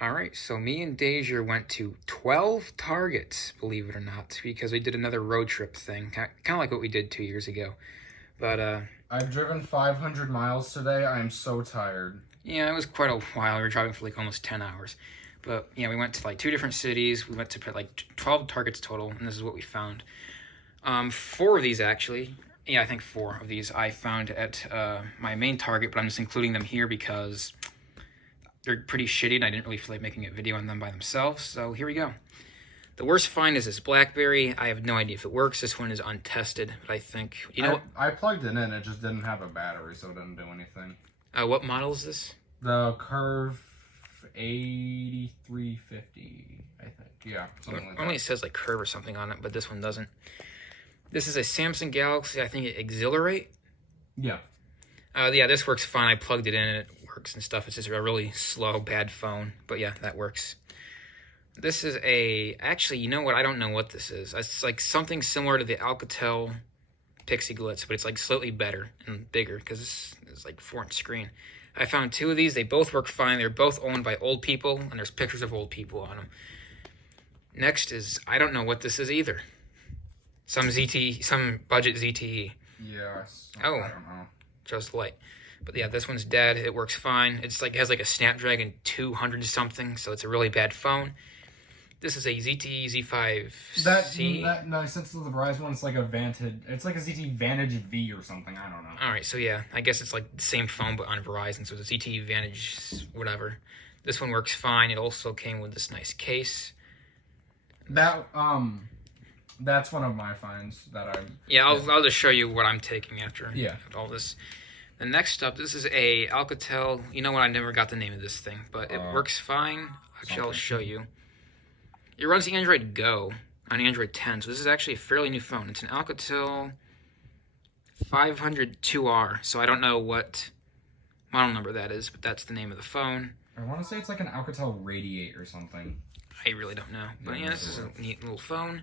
All right, so me and Deja went to 12 Targets, believe it or not, because we did another road trip thing, kind of like what we did 2 years ago. But, I've driven 500 miles today. I am so tired. yeah, it was quite a while. We were driving for like almost 10 hours. But, yeah, we went to like 2 different cities. We went to like 12 Targets total, and this is what we found. 4 of these, actually. Yeah, I think 4 of these I found at my main Target, but I'm just including them here because they're pretty shitty, and I didn't really feel like making a video on them by themselves, so here we go. The worst find is this BlackBerry. I have no idea if it works. This one is untested, but I think... I plugged it in. It just didn't have a battery, so it didn't do anything. What model is this? The Curve 8350, I think. Yeah, something like that. Only it says like Curve or something on it, but this one doesn't. This is a Samsung Galaxy, I think Exhilarate. Yeah. Yeah, this works fine. I plugged it in and it works and stuff. It's just a really slow, bad phone. But yeah, that works. This is actually, you know what? I don't know what this is. It's like something similar to the Alcatel Pixie Glitz, but it's like slightly better and bigger because it's like 4-inch screen. I found 2 of these. They both work fine. They're both owned by old people, and there's pictures of old people on them. Next is, I don't know what this is either. Some budget ZTE. Yeah. Oh. I don't know. Just light. But yeah, this one's dead. It works fine. It's like, it has like a Snapdragon 200 something, so it's a really bad phone. This is a ZTE Z5C. No, since the Verizon one, it's like a Vantage. It's like a ZTE Vantage V or something. I don't know. All right, so yeah, I guess it's like the same phone but on Verizon. So it's a ZTE Vantage, whatever. This one works fine. It also came with this nice case. That's one of my finds that I'm. Yeah, I'll just show you what I'm taking after Yeah. all this. The next up, this is a Alcatel. You know what? I never got the name of this thing, but it works fine. Actually, I'll show you. It runs the Android Go on Android 10, so this is actually a fairly new phone. It's an Alcatel 502R, so I don't know what model number that is, but that's the name of the phone. I want to say it's like an Alcatel Radiate or something. I really don't know, but yeah, this is a neat little phone.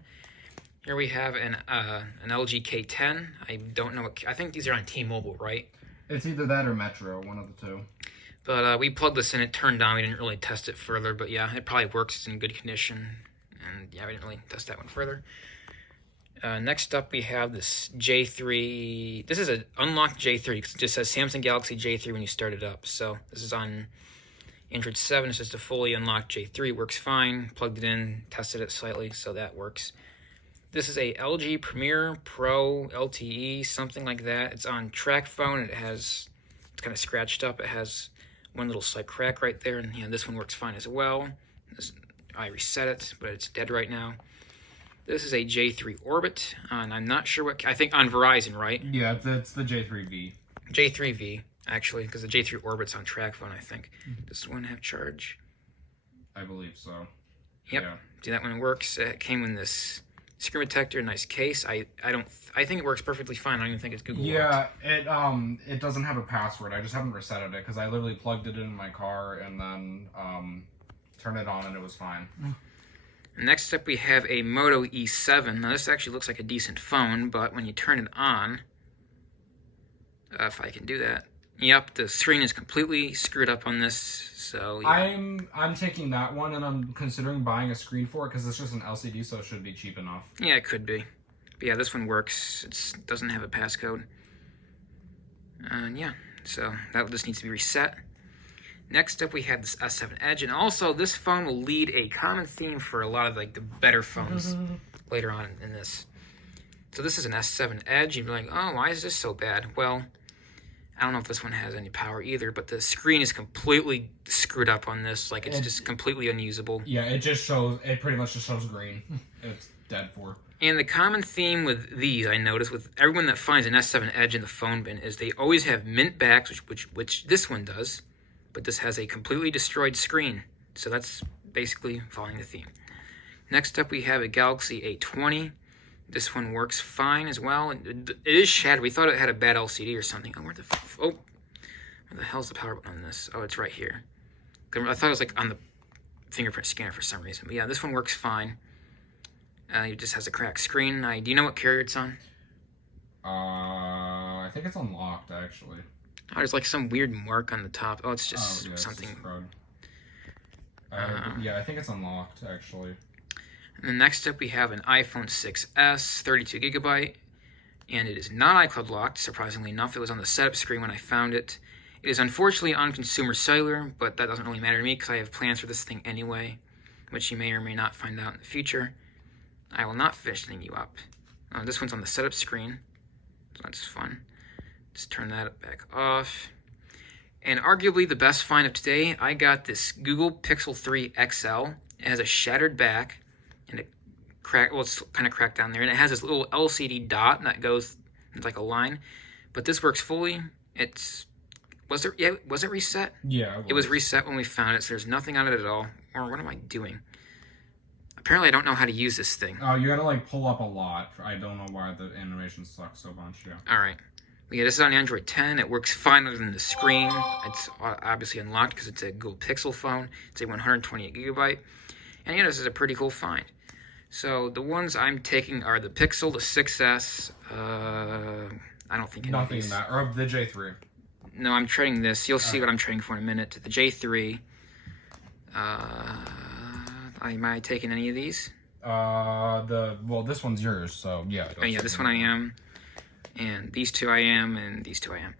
Here we have an LG K10. I don't know what... I think these are on T-Mobile, right? It's either that or Metro, one of the two. But we plugged this in, it turned on. We didn't really test it further, but yeah, it probably works. It's in good condition. And yeah, we didn't really test that one further. Next up, we have this J3. This is an unlocked J3 because it just says Samsung Galaxy J3 when you start it up. So this is on Android 7. It's just a fully unlocked J3. Works fine. Plugged it in, tested it slightly, so that works. This is a LG Premier Pro LTE, something like that. It's on TrackPhone. It's kind of scratched up. It has one little slight crack right there, and yeah, this one works fine as well. I reset it, but it's dead right now. This is a J3 Orbit, and I'm not sure what... I think on Verizon, right? Yeah, it's the J3V. J3V, actually, because the J3 Orbit's on TrackPhone, I think. Does one have charge? I believe so. Yep. Yeah. See, that one works. It came in this screen protector, nice case. I think it works perfectly fine. I don't even think it's Google locked. It doesn't have a password. I just haven't resetted it because I literally plugged it in my car and then turned it on and it was fine. Next up, we have a Moto E7. Now, this actually looks like a decent phone, but when you turn it on, if I can do that, yep, the screen is completely screwed up on this. So yeah. I'm taking that one and I'm considering buying a screen for it because it's just an LCD, so it should be cheap enough. Yeah, it could be. But yeah, this one works. It doesn't have a passcode. Yeah, so that just needs to be reset. Next up, we have this S7 Edge, and also this phone will lead a common theme for a lot of like the better phones later on in this. So this is an S7 Edge. You'd be like, oh, why is this so bad? Well, I don't know if this one has any power either, but the screen is completely screwed up on this. Like, it's just completely unusable. Yeah, it pretty much just shows green. It's dead for. And the common theme with these, I noticed, with everyone that finds an S7 Edge in the phone bin, is they always have mint backs, which this one does, but this has a completely destroyed screen. So that's basically following the theme. Next up, we have a Galaxy A20. This one works fine as well. It is shattered. We thought it had a bad LCD or something. Oh, where the hell's the power button on this? Oh, it's right here. I thought it was like on the fingerprint scanner for some reason. But yeah, this one works fine. It just has a cracked screen. Do you know what carrier it's on? I think it's unlocked, actually. Oh, there's like some weird mark on the top. Oh, it's just something. It's Yeah, I think it's unlocked, actually. And then next up we have an iPhone 6s, 32 gigabyte, and it is not iCloud locked, surprisingly enough. It was on the setup screen when I found it. It is unfortunately on consumer cellular, but that doesn't really matter to me because I have plans for this thing anyway, which you may or may not find out in the future. I will not finish setting you up. This one's on the setup screen, so that's fun. Just turn that back off. And arguably the best find of today, I got this Google Pixel 3 XL. It has a shattered back and a crack. Well, it's kind of cracked down there, and it has this little LCD dot that goes, it's like a line. But this works fully. Was it reset? Yeah, it was reset when we found it, so there's nothing on it at all. Or what am I doing? Apparently, I don't know how to use this thing. Oh, you gotta like pull up a lot. I don't know why the animation sucks so much. Yeah. All right. Yeah, this is on Android 10. It works fine other than the screen. It's obviously unlocked because it's a Google Pixel phone. It's a 128 gigabyte. And yeah, this is a pretty cool find. So the ones I'm taking are the Pixel, the 6S. I don't think any of these. Nothing or the J3. No, I'm trading this. You'll see what I'm trading for in a minute. The J3. Am I taking any of these? This one's yours, so yeah. Oh yeah, this one I am. And these two I am, and these two I am.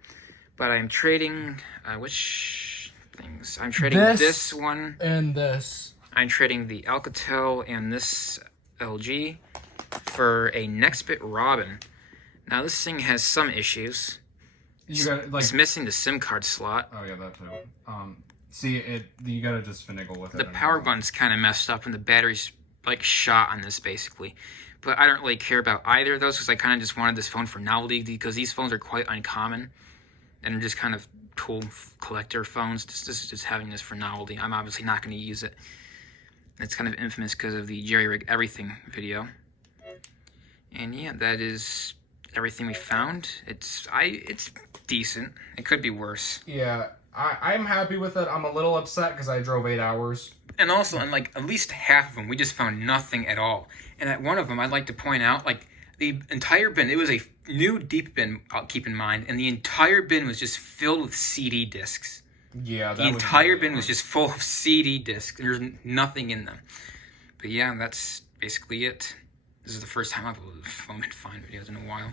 But I'm trading, which things? I'm trading this one. And this. I'm trading the Alcatel and this LG for a Nextbit Robin. Now this thing has some issues. It's missing the SIM card slot. Oh yeah, that too. You gotta just finagle with it. The power button's kind of messed up, and the battery's like shot on this basically. But I don't really care about either of those because I kind of just wanted this phone for novelty because these phones are quite uncommon and are just kind of cool collector phones. Just having this for novelty. I'm obviously not going to use it. It's kind of infamous because of the Jerry Rig Everything video. And yeah, that is everything we found. It's decent. It could be worse. Yeah, I'm happy with it. I'm a little upset because I drove 8 hours. And also, on like at least half of them, we just found nothing at all. And at one of them, I'd like to point out, like, the entire bin, it was a new deep bin, I'll keep in mind, and the entire bin was just filled with CD discs. Yeah, the entire bin was just full of CD discs. There's nothing in them. But yeah, that's basically it. This is the first time I've uploaded phone and find videos in a while.